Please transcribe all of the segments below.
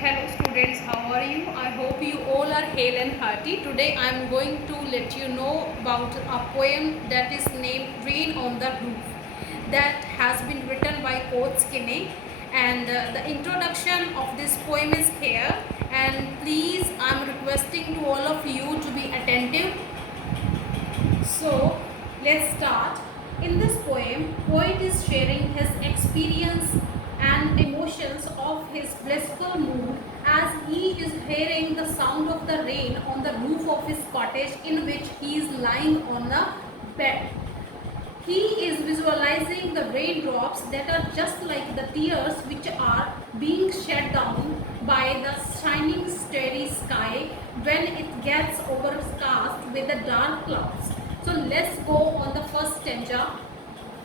Hello students, how are you? I hope you all are hale and hearty. Today I am going to let you know about a poem that is named Rain on the Roof, that has been written by Coach Kinney, and the introduction of this poem is here, and please I am requesting to all of you to be attentive. So let's start. In this poem, poet is sharing his experience and emotions of his blissful mood as he is hearing the sound of the rain on the roof of his cottage in which he is lying on a bed. He is visualizing the raindrops that are just like the tears which are being shed down by the shining starry sky when it gets overcast with the dark clouds. So let's go on the first stanza.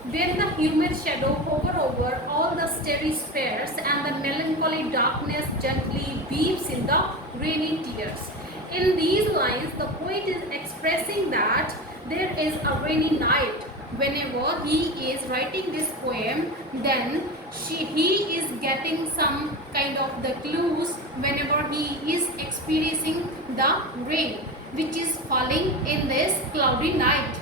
When the humid shadow hover over all the starry spheres and the melancholy darkness gently weeps in the rainy tears. In these lines, the poet is expressing that there is a rainy night. Whenever he is writing this poem, then he is getting some kind of the clues whenever he is experiencing the rain which is falling in this cloudy night.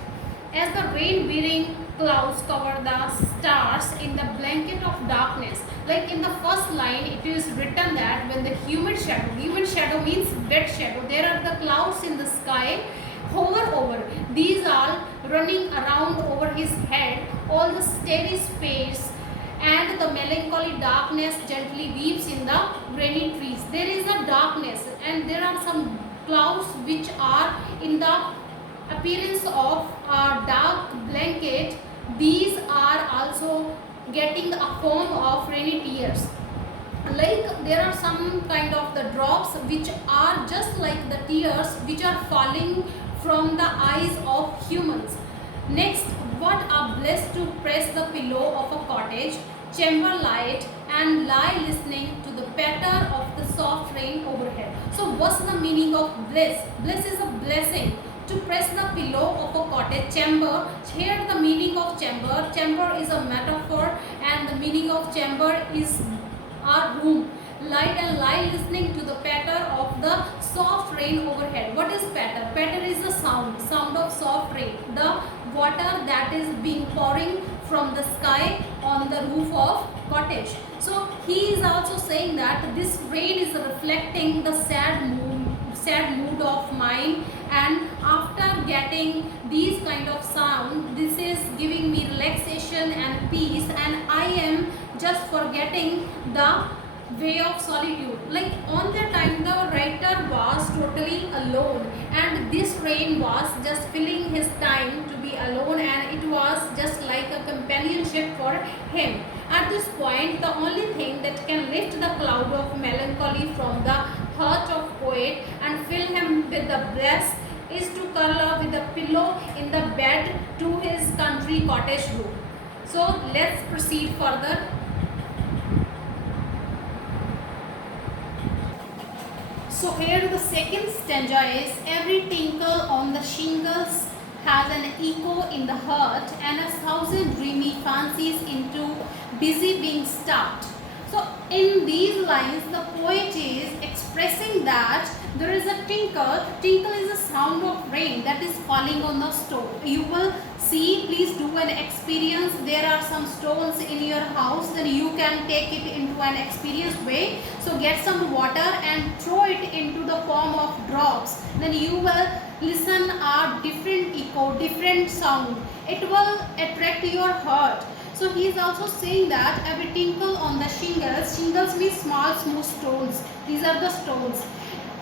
As the rain-bearing clouds cover the stars in the blanket of darkness. Like in the first line, it is written that when the humid shadow means wet shadow, there are the clouds in the sky hover over. These are running around over his head, all the starry space and the melancholy darkness gently weeps in the rainy trees. There is a darkness and there are some clouds which are in the appearance of a dark blanket. These are also getting a form of rainy tears. Like there are some kind of the drops which are just like the tears which are falling from the eyes of humans. Next, what a bliss to press the pillow of a cottage chamber light and lie listening to the patter of the soft rain overhead. So what's the meaning of bliss? Bliss is a blessing. To press the pillow of a cottage chamber. Here the meaning of chamber. Chamber is a metaphor and the meaning of chamber is our room. Light and lie listening to the patter of the soft rain overhead. What is patter? Patter is the sound of soft rain. The water that is being pouring from the sky on the roof of cottage. So he is also saying that this rain is reflecting the sad mood of mine, and after getting these kind of sound, this is giving me relaxation and peace, and I am just forgetting the way of solitude. Like on that time the writer was totally alone and this rain was just filling his time to be alone, and it was just like a companionship for him. At this point, the only thing that can lift the cloud of melancholy from the heart of poet and fill him with the bliss is to curl up with a pillow in the bed to his country cottage roof. So let's proceed further. So here the second stanza is, every tinkle on the shingles has an echo in the heart and a thousand dreamy fancies into busy being start. So in these lines the poet is expressing that there is a tinkle. Tinkle is a sound of rain that is falling on the stone. You will see, please do an experience. There are some stones in your house, then you can take it into an experienced way. So get some water and throw it into the form of drops. Then you will listen a different echo, different sound. It will attract your heart. So he is also saying that every tinkle on the shingles means small smooth stones. These are the stones.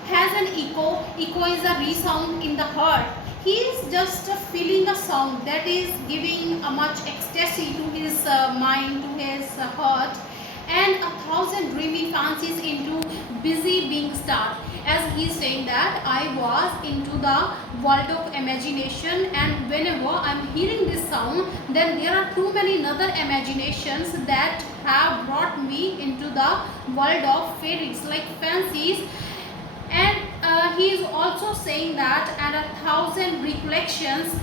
Has an echo. Echo is a resound in the heart. He is just feeling a sound that is giving a much ecstasy to his mind, to his heart, and a thousand dreamy fancies into busy being start. As he is saying that I was into the world of imagination, and whenever I am hearing this sound, then there are too many other imaginations that have brought me into the world of fairies, like fancies. And he is also saying that, and a thousand recollections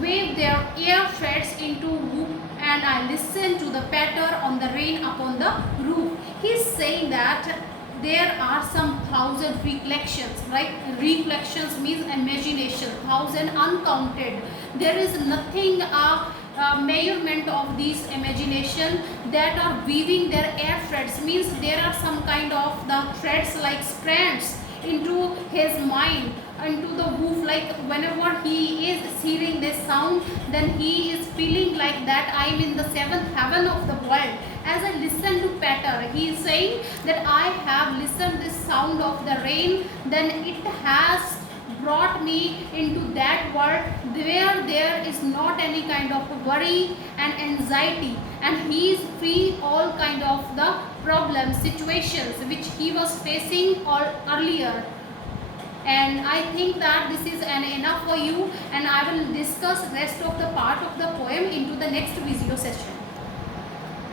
wave their air threads into whoop, and I listen to the patter on the rain upon the roof. He is saying that there are some thousand reflections, right? Reflections means imagination, thousand uncounted. There is nothing measurement of these imagination that are weaving their air threads, means there are some kind of the threads like strands into his mind, into the woof, like whenever he is hearing this sound, then he is feeling like that I am in the seventh heaven of the world. As I listen to Peter, he is saying that I have listened this sound of the rain, then it has brought me into that world where there is not any kind of worry and anxiety, and he is free all kind of the problems, situations which he was facing or earlier. And I think that this is an enough for you, and I will discuss rest of the part of the poem into the next video session.